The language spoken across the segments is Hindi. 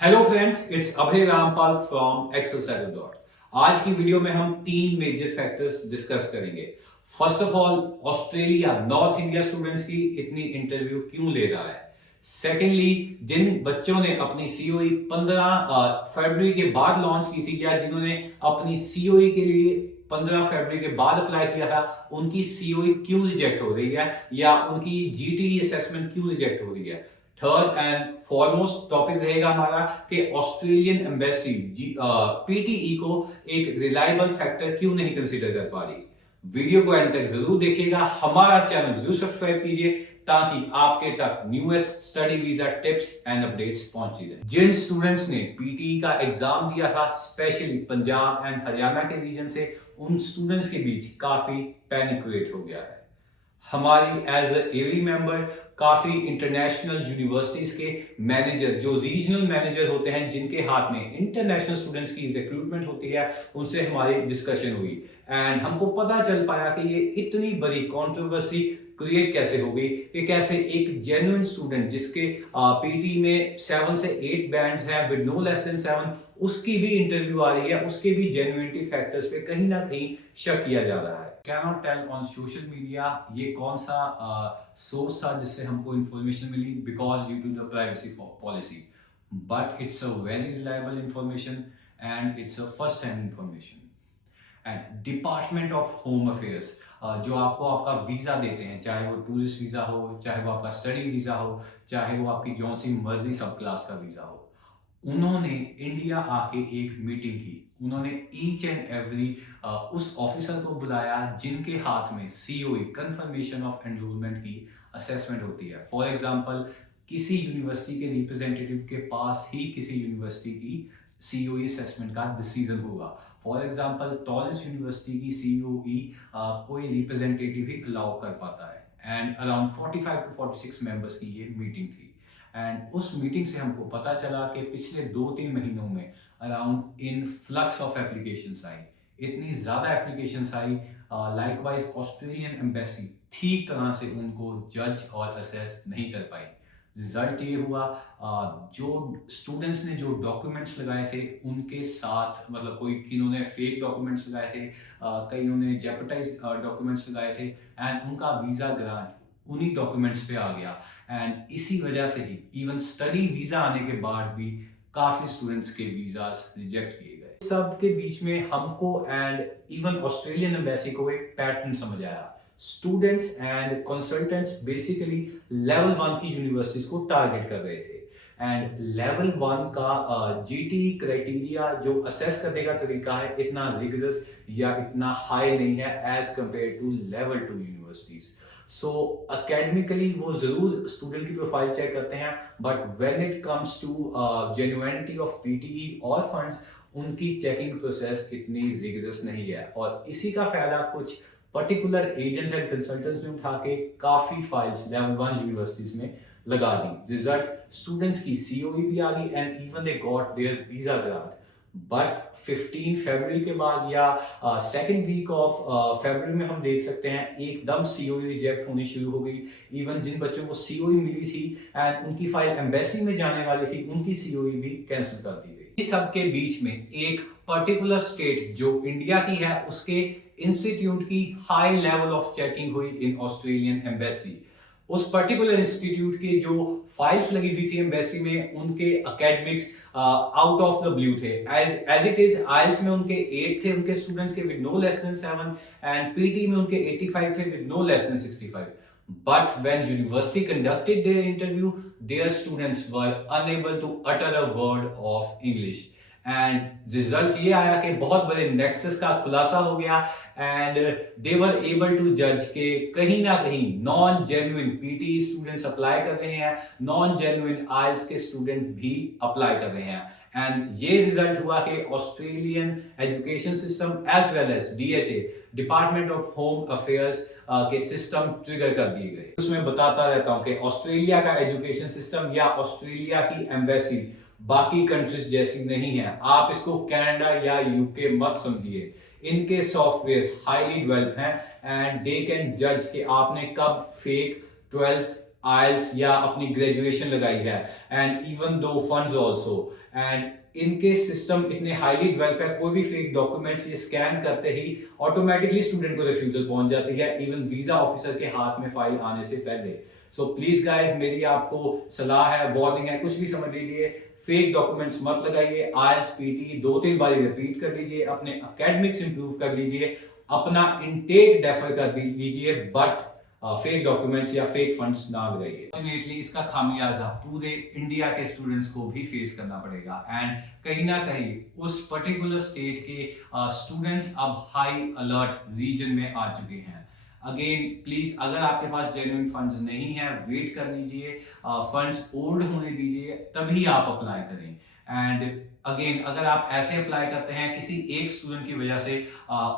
Hello friends, it's Abhay Rampal from Excel. आज की वीडियो में हम तीन मेजर फैक्टर्स डिस्कस करेंगे। First of all, Australia north India students की इतनी इंटरव्यू क्यों ले रहा है। सेकेंडली, जिन बच्चों ने अपनी सीओई 15 फरवरी के बाद लॉन्च की थी या जिन्होंने अपनी सीओई के लिए 15 फरवरी के बाद अप्लाई किया था, उनकी सीओई क्यों रिजेक्ट हो रही है या उनकी जीटीई असेसमेंट क्यों रिजेक्ट हो रही है। थर्ड एंड फॉरमोस्ट टॉपिक रहेगा हमारा कि ऑस्ट्रेलियन एम्बेसी पीटीई को एक रिलायबल फैक्टर क्यों नहीं कंसीडर कर पा रही। वीडियो को एंड तक जरूर देखिएगा, हमारा चैनल जरूर सब्सक्राइब कीजिए ताकि आपके तक newest study visa tips and updates पहुंचती रहे। जिन स्टूडेंट्स ने पीटीई का एग्जाम दिया था, स्पेशली पंजाब एंड हरियाणा के रीजन से, उन स्टूडेंट्स के बीच काफी पैनिक क्रिएट हो गया है। हमारी एज एवरी मेंबर काफी इंटरनेशनल यूनिवर्सिटीज के मैनेजर, जो रीजनल मैनेजर होते हैं जिनके हाथ में इंटरनेशनल स्टूडेंट्स की रिक्रूटमेंट होती है, उनसे हमारी डिस्कशन हुई एंड हमको पता चल पाया कि ये इतनी बड़ी कंट्रोवर्सी क्रिएट कैसे हो गई कि कैसे एक जेन्युइन स्टूडेंट जिसके पीटी में 7 से 8 बैंड्स हैं विद नो लेस देन 7, उसकी भी इंटरव्यू आ रही है, उसके भी जेन्युइनिटी फैक्टर्स पे कहीं ना कहीं शक किया जा रहा है। Can not tell on social media ये कौन सा सोर्स था जिससे हमको इंफॉर्मेशन मिली, because due to the privacy policy, but it's a very reliable information and it's a first hand information. And department of home affairs जो आपको आपका वीजा देते हैं, चाहे वो टूरिस्ट वीजा हो, चाहे वो आपका स्टडी वीजा हो, चाहे वो आपकी जो सी मर्जी सब क्लास का वीजा हो, उन्होंने इंडिया आके एक मीटिंग की। उन्होंने ईच एंड एवरी उस ऑफिसर को बुलाया जिनके हाथ में सीओई कंफर्मेशन ऑफ एनरोलमेंट की असेसमेंट होती है। फॉर एग्जांपल, किसी यूनिवर्सिटी के रिप्रेजेंटेटिव के पास ही किसी यूनिवर्सिटी की सीओई असेसमेंट का डिसीजन होगा। फॉर एग्जांपल, टॉरेंस यूनिवर्सिटी की सीओई कोई रिप्रेजेंटेटिव ही अलाउ कर पाता है एंड अराउंड 45 टू 46 मेंबर्स की ये मीटिंग थी। एंड उस मीटिंग से हमको पता चला कि पिछले 2-3 महीनों में around influx of applications आई, इतनी ज़्यादा एप्लीकेशंस आई। लाइकवाइज ऑस्ट्रेलियन एम्बेसी ठीक तरह से उनको जज और असेस नहीं कर पाई। रिजल्ट ये हुआ, जो स्टूडेंट्स ने जो डॉक्यूमेंट्स लगाए थे उनके साथ, मतलब कोई किन्होंने फेक डॉक्यूमेंट्स लगाए थे, कईयों ने जेपटाइज डॉक्यूमेंट्स लगाए थे एंड उनका वीज़ा ग्रांट उन्हीं डॉक्यूमेंट्स पे आ गया। एंड इसी वजह से ही इवन स्टडी वीजा आने के बाद भी काफी स्टूडेंट्स के वीजास रिजेक्ट किए गए। सब के बीच में हमको एंड इवन ऑस्ट्रेलियन एम्बेसी को एक पैटर्न समझ आया। Students and consultants basically level 1 की यूनिवर्सिटीज को टारगेट कर रहे थे एंड लेवल 1 का जीटी क्राइटेरिया जो असेस करने का तरीका है, इतना रिगरस या इतना हाई नहीं है as compare to level 2 universities. So academically वो जरूर स्टूडेंट की प्रोफाइल चेक करते हैं, but when it comes to genuinity of PTE और फंड्स, उनकी चेकिंग प्रोसेस इतनी रिगरस नहीं है। और इसी का फायदा कुछ पर्टिकुलर एजेंट्स एंड कंसल्टेंट्स ने उठा के काफी फाइल्स लेवल 1 यूनिवर्सिटीज में लगा दी। रिजल्ट, स्टूडेंट्स की सीओई भी आ गई and even they got their visa grant. But 15 फरवरी के बाद या सेकेंड वीक ऑफ फरवरी में हम देख सकते हैं एकदम सीओई रिजेक्ट होनी शुरू हो गई। इवन जिन बच्चों को सीओई मिली थी एंड उनकी फाइल एम्बेसी में जाने वाली थी, उनकी सीओई भी कैंसिल कर दी गई। इस सब के बीच में एक पर्टिकुलर स्टेट जो इंडिया की है, उसके इंस्टीट्यूट की हाई लेवल ऑफ चेकिंग हुई इन ऑस्ट्रेलियन एम्बेसी। उस पर्टिकुलर इंस्टीट्यूट के जो फाइल्स लगी हुई थी एम्बेसी में, उनके academics out of the blue थे। एज इट इज आइल्स में उनके 8 थे उनके स्टूडेंट्स के with no less than 7 and PT में उनके 85 थे with no less than 65। But when university conducted their interview, their students were unable to utter a word of English. And result ये आया कि बहुत बड़े नेक्सस का खुलासा हो गया and they were able to जज के कहीं ना कहीं non genuine PT students apply कर रहे हैं, नॉन जेन्युइन आइल्स के स्टूडेंट भी अप्लाई कर रहे हैं। एंड ये रिजल्ट हुआ कि Australian education system as well as DHA, department of home affairs के सिस्टम ट्रिगर कर दिए गए। उसमें बताता रहता हूँ कि ऑस्ट्रेलिया का एजुकेशन सिस्टम या ऑस्ट्रेलिया की एम्बेसी बाकी कंट्रीज जैसी नहीं है। आप इसको कनाडा या यूके मत समझिए, इनके सॉफ्टवेयर हाईली डेवलप्ड हैं एंड दे कैन जज कि आपने कब फेक 12th आइल्स या अपनी ग्रेजुएशन लगाई है and even though funds also and इनके सिस्टम इतने हाईली डेवलप है, कोई भी फेक डॉक्यूमेंट्स ये स्कैन करते ही ऑटोमेटिकली स्टूडेंट को रिफ्यूजल पहुंच जाती है, इवन वीजा ऑफिसर के हाथ में फाइल आने से पहले। सो प्लीज गाइस, मेरी आपको सलाह है, वार्निंग है, कुछ भी समझ लीजिए, फेक डॉक्यूमेंट्स मत लगाइए। आईएलटीएस पीटी 2-3 बार रिपीट कर लीजिए, अपने एकेडमिक्स इंप्रूव कर लीजिए, अपना इनटेक डेफर कर लीजिए, बट फेक डॉक्यूमेंट्स या फेक फंड्स ना लगाइए। अल्टीमेटली इसका खामियाजा पूरे इंडिया के स्टूडेंट्स को भी फेस करना पड़ेगा, एंड कहीं ना कहीं उस पर्टिकुलर स्टेट के स्टूडेंट्स अब हाई अलर्ट रीजन में आ चुके हैं। अगेन प्लीज, अगर आपके पास जेन्युइन फंड्स नहीं है, वेट कर लीजिए, फंड्स ओल्ड होने दीजिए, तभी आप अप्लाई करें। एंड अगेन, अगर आप ऐसे अप्लाई करते हैं किसी एक स्टूडेंट की वजह से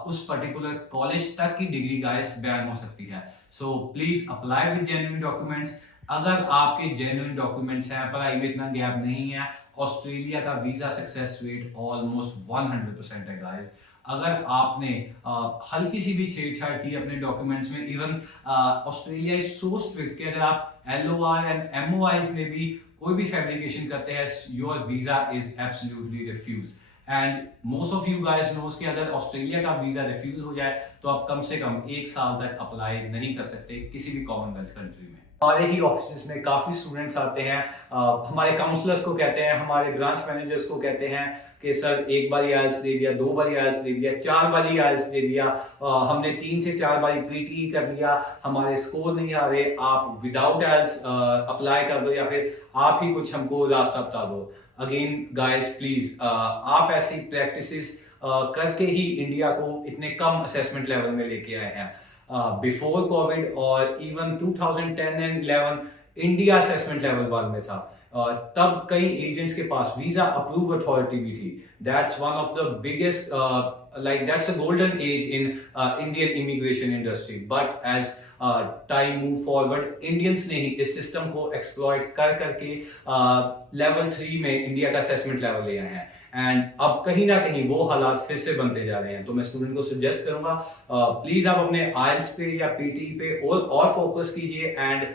उस पर्टिकुलर कॉलेज तक की डिग्री गाइस बैन हो सकती है। So please apply with genuine documents. अगर आपके जेन्युइन डॉक्यूमेंट्स हैं, पढ़ाई में इतना गैप नहीं है, ऑस्ट्रेलिया का वीजा सक्सेस रेट ऑलमोस्ट 100% है गाइस। अगर आपने हल्की सी भी छेड़छाड़ की अपने डॉक्यूमेंट्स में, even Australia is so strict कि अगर आप LOR एंड MOIs में भी कोई भी फैब्रिकेशन करते हैं, your visa is absolutely refuse. And most of you guys knows कि अगर ऑस्ट्रेलिया का वीजा रिफ्यूज हो जाए तो आप कम से कम 1 साल तक अप्लाई नहीं कर सकते किसी भी कॉमनवेल्थ कंट्री में। हमारे ही ऑफिस में काफ़ी स्टूडेंट्स आते हैं, हमारे काउंसलर्स को कहते हैं, हमारे ब्रांच मैनेजर्स को कहते हैं कि सर एक बार आइल्स दे दिया, 2 बार आइल्स दे दिया, 4 बार आइल्स दे दिया, हमने 3 से 4 बार PTE कर लिया, हमारे स्कोर नहीं आ रहे, आप विदाउट आइल्स अप्लाई कर दो या फिर आप ही कुछ हमको रास्ता बता दो। अगेन गाइस प्लीज, आप ऐसी प्रैक्टिसेस करके ही इंडिया को इतने कम असेसमेंट लेवल में लेके आए हैं। बिफोर कोविड और even 2010 and 11 India assessment level 1 में था, तब कई एजेंट्स के पास वीजा अप्रूव अथॉरिटी भी थी। That's one of the biggest, like that's a golden age in Indian immigration industry, but as time move forward, Indians ने ही इस सिस्टम को एक्सप्लॉइट कर करके लेवल 3 में इंडिया का असेसमेंट लेवल ले आए हैं, एंड अब कहीं ना कहीं वो हालात फिर से बनते जा रहे हैं। तो मैं स्टूडेंट को सजेस्ट करूंगा, प्लीज आप अपने आइल्स पे या PTE पे और फोकस कीजिए एंड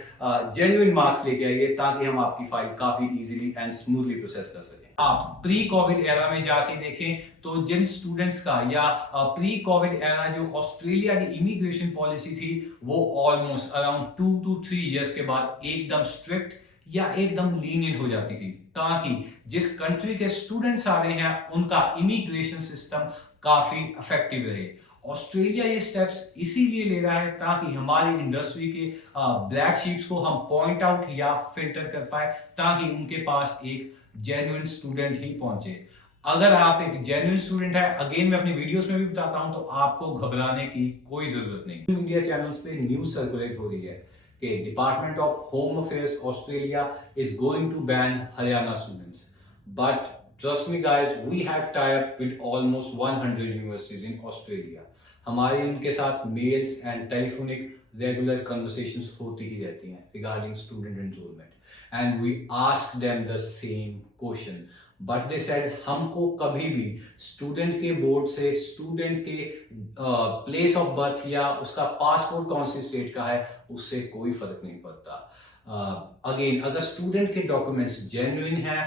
जेन्युइन मार्क्स लेके आइए, ताकि हम आपकी फाइल काफी इजीली एंड स्मूथली प्रोसेस कर सकें। आप प्री कोविड एरा में जाके देखें तो जिन स्टूडेंट्स का या प्री कोविड एरा जो ऑस्ट्रेलिया की इमिग्रेशन पॉलिसी थी, वो ऑलमोस्ट अराउंड 2 to 3 इयर्स के बाद एकदम स्ट्रिक्ट या एकदम लीनियंट हो जाती थी, ताकि जिस कंट्री के स्टूडेंट्स आ रहे हैं उनका इमिग्रेशन सिस्टम काफी इफेक्टिव रहे। ऑस्ट्रेलिया ये स्टेप्स इसीलिए ले रहा है ताकि हमारी इंडस्ट्री के ब्लैक शीप्स को हम पॉइंट आउट या फिल्टर कर पाए, ताकि उनके पास एक जेन्युइन स्टूडेंट ही पहुंचे। अगर आप एक जेन्युइन स्टूडेंट है, अगेन मैं अपनी वीडियोस में भी बताता हूं, तो आपको घबराने की कोई जरूरत नहीं। इंडिया चैनल्स पे न्यूज सर्कुलेट हो रही है कि department of home affairs Australia is going to ban Haryana students, but trust me guys, we have tie up with almost 100 universities in Australia. हमारी उनके साथ mails and telephonic regular conversations होती ही रहती हैं regarding student enrolment, and we ask them the same question, but they said हमको कभी भी स्टूडेंट के बोर्ड से, स्टूडेंट के प्लेस ऑफ बर्थ या उसका पासपोर्ट कौन सी स्टेट का है, उससे कोई फर्क नहीं पड़ता। अगेन अगर स्टूडेंट के डॉक्यूमेंट्स जेन्युइन हैं,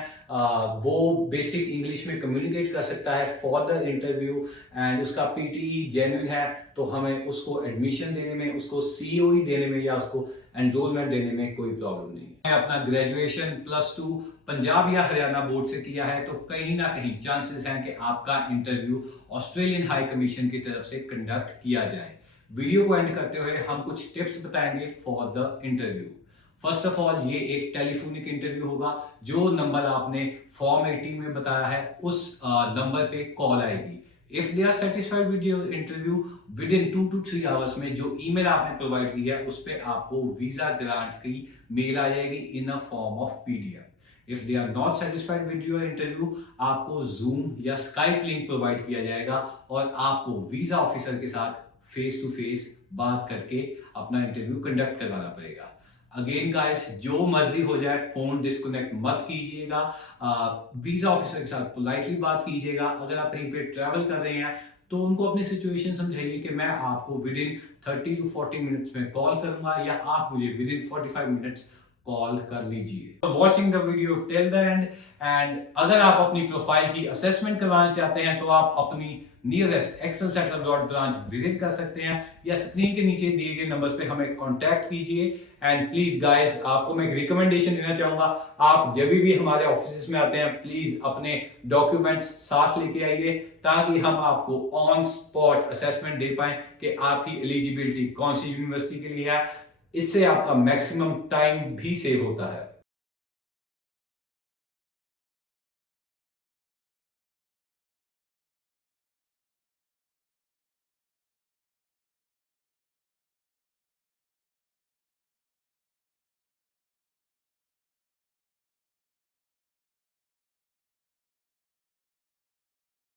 वो बेसिक इंग्लिश में कम्युनिकेट कर सकता है फॉर द इंटरव्यू, एंड उसका PTE जेन्युइन है, तो हमें उसको एडमिशन देने में, उसको COE देने में या उसको एनरोलमेंट देने में कोई प्रॉब्लम नहीं। मैं अपना ग्रेजुएशन +2 पंजाब या हरियाणा बोर्ड से किया है, तो कहीं ना कहीं चांसेस हैं कि आपका इंटरव्यू ऑस्ट्रेलियन हाई कमीशन की तरफ से कंडक्ट किया जाए। वीडियो को एंड करते हुए हम कुछ टिप्स बताएंगे for the interview. First of all, ये एक टेलीफोनिक इंटरव्यू होगा। जो नंबर आपने फॉर्म 18 में बताया है, उस नंबर पे कॉल आएगी। If they are satisfied with your interview, with in 2 to 3 hours में जो ईमेल आपने प्रोवाइड की है, उस पे आपको वीजा ग्रांट की मेल आ जाएगी in a form of PDF। If they are not satisfied with your interview, आपको जूम या स्काइप लिंक प्रोवाइड किया जाएगा और आपको वीजा ऑफिसर के साथ फेस टू फेस बात करके अपना इंटरव्यू कंडक्ट करवाना पड़ेगा। अगेन गाइस, जो मर्जी हो जाए, फोन डिस्कनेक्ट मत कीजिएगा, वीजा ऑफिसर के साथ पोलाइटली बात कीजिएगा। अगर आप कहीं पे ट्रैवल कर रहे हैं तो उनको अपनी सिचुएशन समझाइए कि मैं आपको विद इन 30 to 40 मिनट्स में कॉल करूंगा, या आप मुझे विद इन 45 मिनट्स कॉल कर लीजिए। Watching the video till the end, and अगर आप अपनी प्रोफाइल की असेसमेंट करवाना चाहते हैं तो आप अपनी nearest Excel Settle Abroad branch visit कर सकते हैं या स्क्रीन के नीचे दिए गए नंबर्स पे हमें कांटेक्ट कीजिए। एंड प्लीज गाइस, आपको मैं एक रिकमेंडेशन देना चाहूंगा, आप जब भी हमारे ऑफिस में आते हैं प्लीज अपने डॉक्यूमेंट्स साथ लेके आइए ताकि हम आपको ऑन स्पॉट असेसमेंट दे पाएं कि आपकी एलिजिबिलिटी कौन सी यूनिवर्सिटी के लिए है। इससे आपका मैक्सिमम टाइम भी सेव होता है।